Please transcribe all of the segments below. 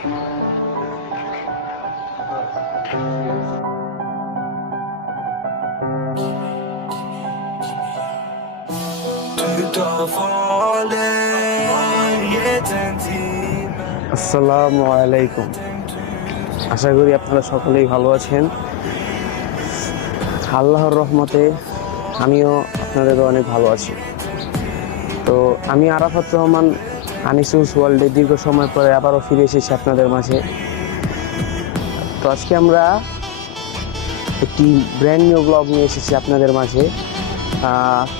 আসসালামু আলাইকুম। আশা করি আপনারা সকলেই ভালো আছেন। আল্লাহর রহমতে আমিও আপনাদেরও অনেক ভালো আছি। তো আমি আরাফাত রহমান, আনিসুস ওয়ার্ল্ডে দীর্ঘ সময় পরে আবারও ফিরে এসেছি আপনাদের মাঝে। তো আজকে আমরা একটি ব্র্যান্ড নিউ ব্লগ নিয়ে এসেছি আপনাদের মাঝে।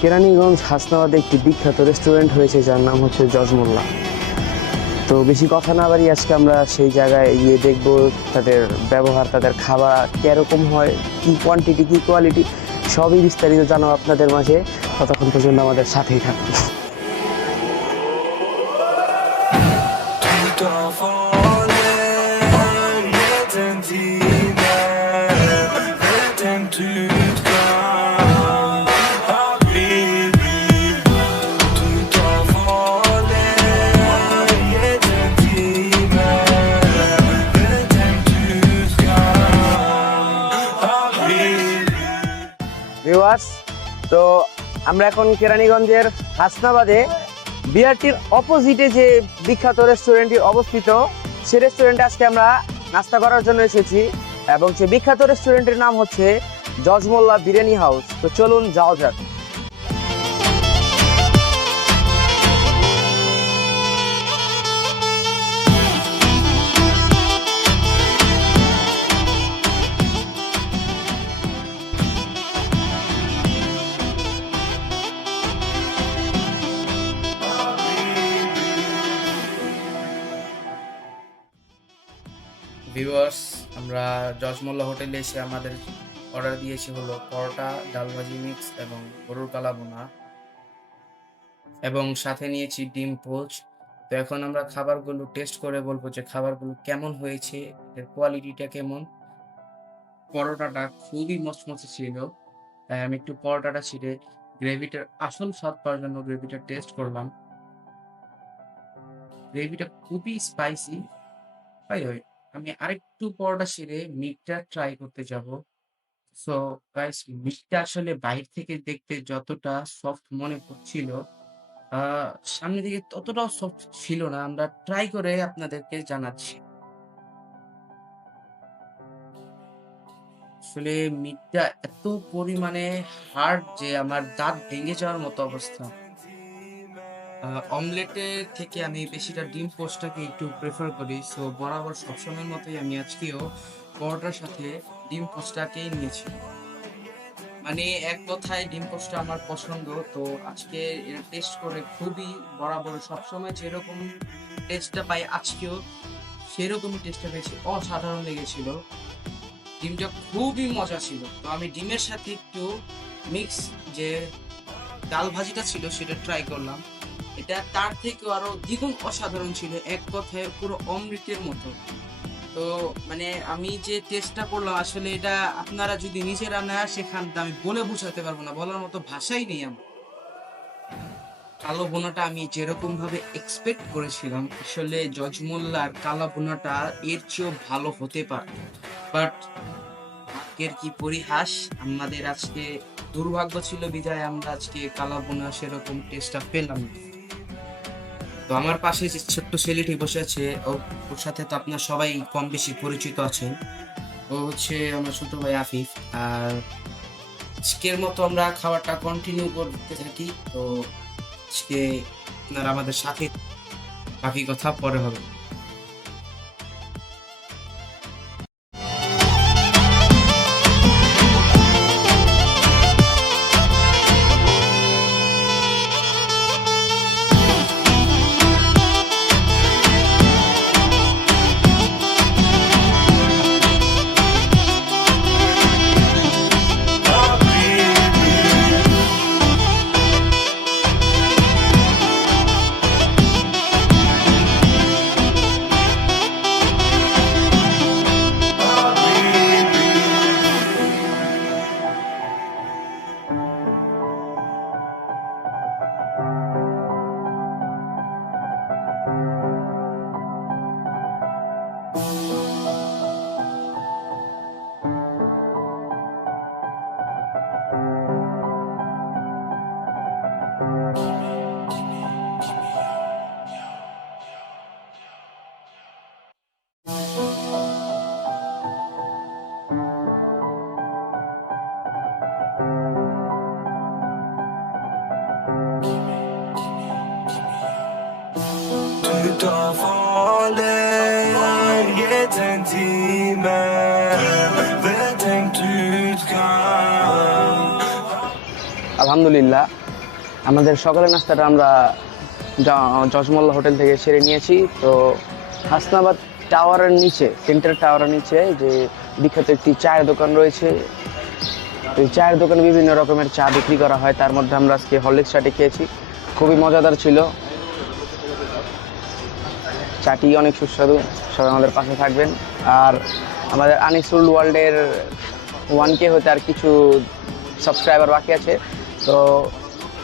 কেরানীগঞ্জ হাসনাবাদে একটি বিখ্যাত রেস্টুরেন্ট হয়েছে যার নাম হচ্ছে জজমোল্লা। তো বেশি কথা না বাড়ি আজকে আমরা সেই জায়গায় গিয়ে দেখব তাদের ব্যবহার, তাদের খাবার কীরকম হয়, কী কোয়ান্টিটি কী কোয়ালিটি, সবই বিস্তারিত জানাবো আপনাদের মাঝে। ততক্ষণ পর্যন্ত আমাদের সাথেই থাকুন। ভিউয়ার্স, তো আমরা এখন কেরানীগঞ্জের হাসনাবাদে বিআরটির অপোজিটে যে বিখ্যাত রেস্টুরেন্টটি অবস্থিত, সে রেস্টুরেন্টে আজকে আমরা নাস্তা করার জন্য এসেছি এবং সে বিখ্যাত রেস্টুরেন্টের নাম হচ্ছে জজমোল্লা বিরিয়ানি হাউস। তো চলুন যাওয়া যাক। ভিউয়ার্স, আমরা জজমোল্লা হোটেলে এসে আমাদের অর্ডার দিয়েছি হলো পরোটা, ডাল ভাজি মিক্স এবং গরুর কালা ভুনা, এবং সাথে নিয়েছি ডিম পোচ। তো এখন আমরা খাবারগুলো টেস্ট করে বলবো যে খাবারগুলো কেমন হয়েছে, এর কোয়ালিটিটা কেমন। পরোটাটা খুবই মচমচে ছিল। তাই আমি একটু পরোটাটা ছিঁড়ে গ্রেভিটার আসল স্বাদ পাওয়ার জন্য গ্রেভিটা টেস্ট করলাম। গ্রেভিটা খুবই স্পাইসি। তাই আমি আরেকটু পরোটা ছিঁড়ে মিটটা ট্রাই করতে যাব। সো গাইস, মিটটা আসলে বাইরে থেকে দেখতে যতটা সফট মনে হচ্ছিল, সামনে থেকে ততটাও সফট ছিল না। আমরা ট্রাই করে আপনাদেরকে জানাচ্ছি। আসলে মিটটা এত পরিমাণে হার্ড যে আমার দাঁত ভেঙে যাওয়ার মতো অবস্থা। অমলেটের থেকে আমি বেশিটা ডিম পোস্টটাকে একটু প্রেফার করি। সো বরাবর সবসময়ের মতোই আমি আজকেও পরোটার সাথে ডিম পোস্টটাকেই নিয়েছি। মানে এক কথায় ডিম পোস্টটা আমার পছন্দ। তো আজকে এটা টেস্ট করে খুবই, বরাবর সবসময় যেরকম টেস্টটা পাই আজকেও সেরকমই টেস্টটা পেয়েছি। অসাধারণ লেগেছিল। ডিমটা খুবই মজা ছিল। তো আমি ডিমের সাথে একটু মিক্স যে ডাল ভাজিটা ছিল সেটা ট্রাই করলাম। এটা তার থেকেও আরো দ্বিগুণ অসাধারণ ছিল। এক কথায় পুরো অমৃতের মতো। তো মানে আমি যে টেস্টটা করলাম, আসলে এটা আপনারা যদি নিজেরা না শেখান তা আমি বলে বোঝাতে পারবো না, বলার মতো ভাষাই নেই আমার। কালো ভুনাটা আমি যেরকম ভাবে এক্সপেক্ট করেছিলাম, আসলে জজমোল্লার কালো ভুনাটা এর চেয়েও ভালো হতে পারত। বাট ভাগ্যের কি পরিহাস, আমাদের আজকে দুর্ভাগ্য ছিল বিধায় আমরা আজকে কালা ভুনা সেরকম টেস্টটা পেলাম না। তো আমার পাশে যে ছোট্ট ছেলেটি বসে আছে, ওর সাথে তো আপনার সবাই কম বেশি পরিচিত আছেন। ও হচ্ছে আমার ছোট ভাই আফিফ। আর আজকের মতো আমরা খাবারটা কন্টিনিউ করতে থাকি। তো আজকে আপনারা আমাদের সাথে, বাকি কথা পরে হবে। Du davalen jeden timen Wer denkt ut kan আলহামদুলিল্লাহ আমাদের সকালের নাস্তাটা আমরা জজমোল্লা হোটেল থেকে সেরে নিয়েছি। তো হাসনাবাদ টাওয়ারের নিচে, সেন্টার টাওয়ারের নিচে যে বিখ্যাত একটি চায়ের দোকান রয়েছে, এই চায়ের দোকানে বিভিন্ন রকমের চা বিক্রি করা হয়। তার মধ্যে আমরা আজকে হরলিক্স চাটি খেয়েছি, খুবই মজাদার ছিল, চাটি অনেক সুস্বাদু। সবাই আমাদের পাশে থাকবেন। আর আমাদের আনিসুল ওয়ার্ল্ডের 1K হতে আর কিছু সাবস্ক্রাইবার বাকি আছে। তো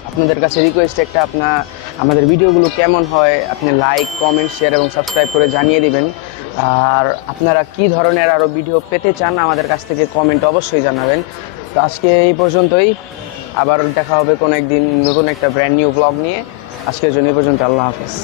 আপনাদের কাছে রিকোয়েস্ট একটা, আমাদের ভিডিওগুলো কেমন হয় আপনি লাইক, কমেন্ট, শেয়ার এবং সাবস্ক্রাইব করে জানিয়ে দিবেন। আর আপনারা কি ধরনের আরও ভিডিও পেতে চান আমাদের কাছ থেকে কমেন্ট অবশ্যই জানাবেন। তো আজকে এই পর্যন্তই, আবার দেখা হবে কোনো একদিন নতুন একটা ব্র্যান্ড নিউ ব্লগ নিয়ে। আজকের জন্য এই পর্যন্ত, আল্লাহ হাফেজ।